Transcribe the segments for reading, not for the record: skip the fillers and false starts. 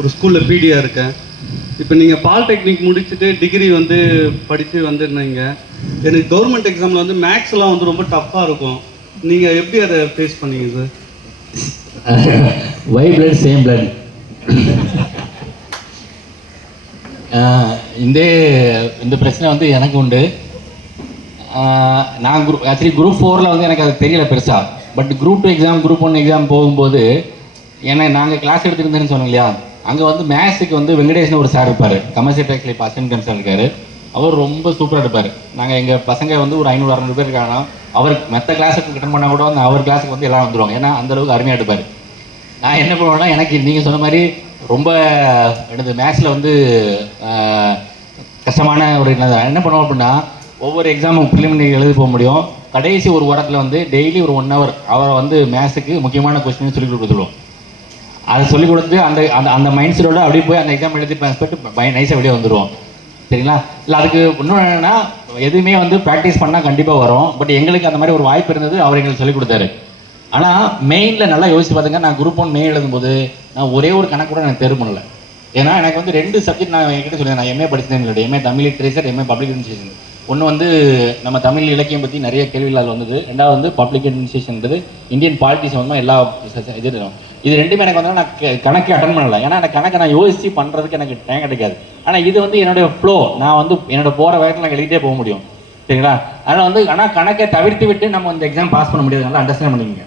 ஒரு ஸ்கூலில் பிடியாக இருக்கேன். இப்போ நீங்கள் பாலிடெக்னிக் முடிச்சுட்டு டிகிரி வந்து படித்து வந்துருந்தீங்க. எனக்கு கவர்மெண்ட் எக்ஸாமில் வந்து மேக்ஸ்லாம் வந்து ரொம்ப டஃப்பாக இருக்கும். நீங்கள் எப்படி அதை ஃபேஸ் பண்ணீங்க sir? Why blood same blood. இந்த பிரச்சனை வந்து எனக்கு உண்டு. நான் ஆக்சுவலி குரூப் 4 வந்து எனக்கு அது தெரியல பெருசாக. But group 2 exam, group 1 exam போகும்போது நாங்கள் கிளாஸ் எடுத்துருந்தேன்னு சொன்னோம் இல்லையா, அங்கே வந்து மேத்ஸுக்கு வந்து வெங்கடேஷ்னு ஒரு சார் இருப்பார். கமர்ஷியல் டேக்ஸ்ல அசிஸ்டன்ட் கன்சல் இருக்கார். அவர் ரொம்ப சூப்பராக இருப்பார். நாங்கள் எங்கள் பசங்க வந்து ஒரு 500-600 பேர் இருக்காங்க. அவர் மற்ற கிளாஸுக்கு கிட்ட பண்ணால் கூட வந்து அவர் கிளாஸுக்கு வந்து எல்லாம் வந்துடுவாங்க. ஏன்னா அந்தளவுக்கு அருமையாக எடுப்பார். நான் என்ன பண்ணுவேன்னா, எனக்கு நீங்கள் சொன்ன மாதிரி ரொம்ப எனது மேத்ஸில் வந்து கஷ்டமான ஒரு என்ன பண்ணுவோம் அப்படின்னா, ஒவ்வொரு எக்ஸாமும் ப்ரிலிமினரி எழுதி போக முடியும். கடைசி ஒரு வாரத்தில் வந்து டெய்லி ஒரு 1 hour அவரை வந்து மேத்ஸுக்கு முக்கியமான கொஸ்டின் சொல்லிக் கொடுத்துருவோம். அதை சொல்லிக் கொடுத்து அந்த அந்த மைண்ட் செட்டோட அப்படியே போய் அந்த எக்ஸாம் எழுதி போய்ட்டு நைஸாக வெளியே வந்துடுவோம். சரிங்களா? இல்லை அதுக்கு இன்னொன்று என்னென்னா, எதுவுமே வந்து ப்ராக்டிஸ் பண்ணால் கண்டிப்பாக வரும். பட் எங்களுக்கு அந்த மாதிரி ஒரு வாய்ப்பு இருந்தது, அவர் எங்களுக்கு சொல்லிக் கொடுத்தாரு. ஆனால் மெயினில் நல்லா யோசிச்சு பார்த்துங்க, நான் குரூப் 1 மெயின் எழுதும்போது நான் ஒரே ஒரு கணக்கு கூட எனக்கு தேர்வு பண்ணல. ஏன்னா எனக்கு வந்து 2 சப்ஜெக்ட் நான் என்கிட்ட சொல்லியிருந்தேன். நான் எம்ஏ படிச்சேன். என்னோட MA Tamil literature, MA public administration. ஒன்று வந்து நம்ம தமிழ் இலக்கியம் பற்றி நிறைய கேள்விகள் அதில் வந்தது. ரெண்டாவது வந்து பப்ளிக் அட்மினிஸ்ட்ரேஷன்றது இந்தியன் பாலிட்டிக்ஸ் வந்து எல்லா இது ரெண்டுமே எனக்கு வந்து நான் கணக்கு அட்டன் பண்ணலை. ஏன்னா எனக்கு கணக்கை நான் யோசித்து பண்ணுறதுக்கு எனக்கு டைம் கிடைக்காது. ஆனால் இது வந்து என்னுடைய ஃப்ளோ, நான் வந்து என்னோட போகிற வேகத்தில் நான் எழுதிட்டே போக முடியும். சரிங்களா? அதனால் வந்து ஆனால் கணக்கை தவிர்த்து விட்டு நம்ம இந்த எக்ஸாம் பாஸ் பண்ண முடியாது. நல்லா அண்டர்ஸ்டாண்ட் பண்ணிக்கங்க.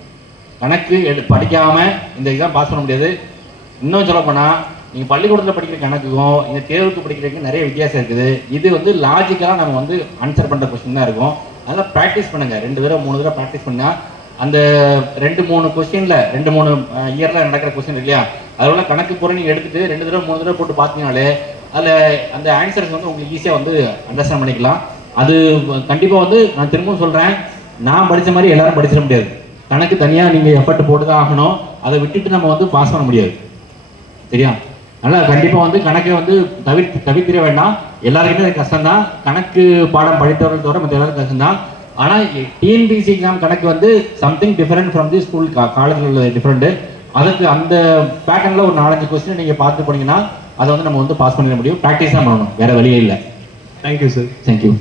கணக்கு படிக்காமல் இந்த எக்ஸாம் பாஸ் பண்ண முடியாது. இன்னும் சொல்லப்போனால் நீங்கள் பள்ளிக்கூடத்தில் படிக்கிற கணக்குக்கும் இந்த தேர்வுக்கு படிக்கிறதுக்கு நிறைய வித்தியாசம் இருக்குது. இது வந்து லாஜிக்கலாக நம்ம வந்து ஆன்சர் பண்ணுற கொஸ்டின் தான் இருக்கும். அதெல்லாம் ப்ராக்டிஸ் பண்ணுங்கள். 2 தடவை 3 தடவை ப்ராக்டிஸ் பண்ணால் அந்த 2-3 கொஸ்டினில் 2-3 இயரில் நடக்கிற கொஸ்டின் இல்லையா, அதோட கணக்கு பூரா நீங்கள் எடுத்துகிட்டு 2 தடவை 3 தடவை போட்டு பார்த்தீங்கனாலே அதில் அந்த ஆன்சர்ஸ் வந்து உங்களுக்கு ஈஸியாக வந்து அண்டர்ஸ்டாண்ட் பண்ணிக்கலாம். அது கண்டிப்பாக வந்து நான் திரும்பவும் சொல்கிறேன், நான் படித்த மாதிரி எல்லாரும் படிச்சிட முடியாது. கணக்கு தனியாக நீங்கள் எஃபர்ட் போட்டு தான் ஆகணும். அதை விட்டுட்டு நம்ம வந்து பாஸ் பண்ண முடியாது. சரியா? அதனால் கண்டிப்பாக வந்து கணக்கை வந்து தவிர்த்திட வேண்டாம். எல்லாருக்குமே அது கஷ்டம்தான். கணக்கு பாடம் படித்தவர்கள் தவிர மற்ற எல்லாரும் கஷ்டம்தான். ஆனால் டிஎன்பிசி எக்ஸாம் கணக்கு வந்து something different from the school காலேஜில் டிஃப்ரெண்ட்டு. அதுக்கு அந்த பேட்டர்னில் ஒரு 4-5 கொஸ்டின் நீங்கள் பார்த்து போனீங்கன்னா அதை வந்து நம்ம வந்து பாஸ் பண்ணிட முடியும். ப்ராக்டிஸ் தான் பண்ணணும், வேறு வழியே இல்லை. Thank you sir. தேங்க்யூ.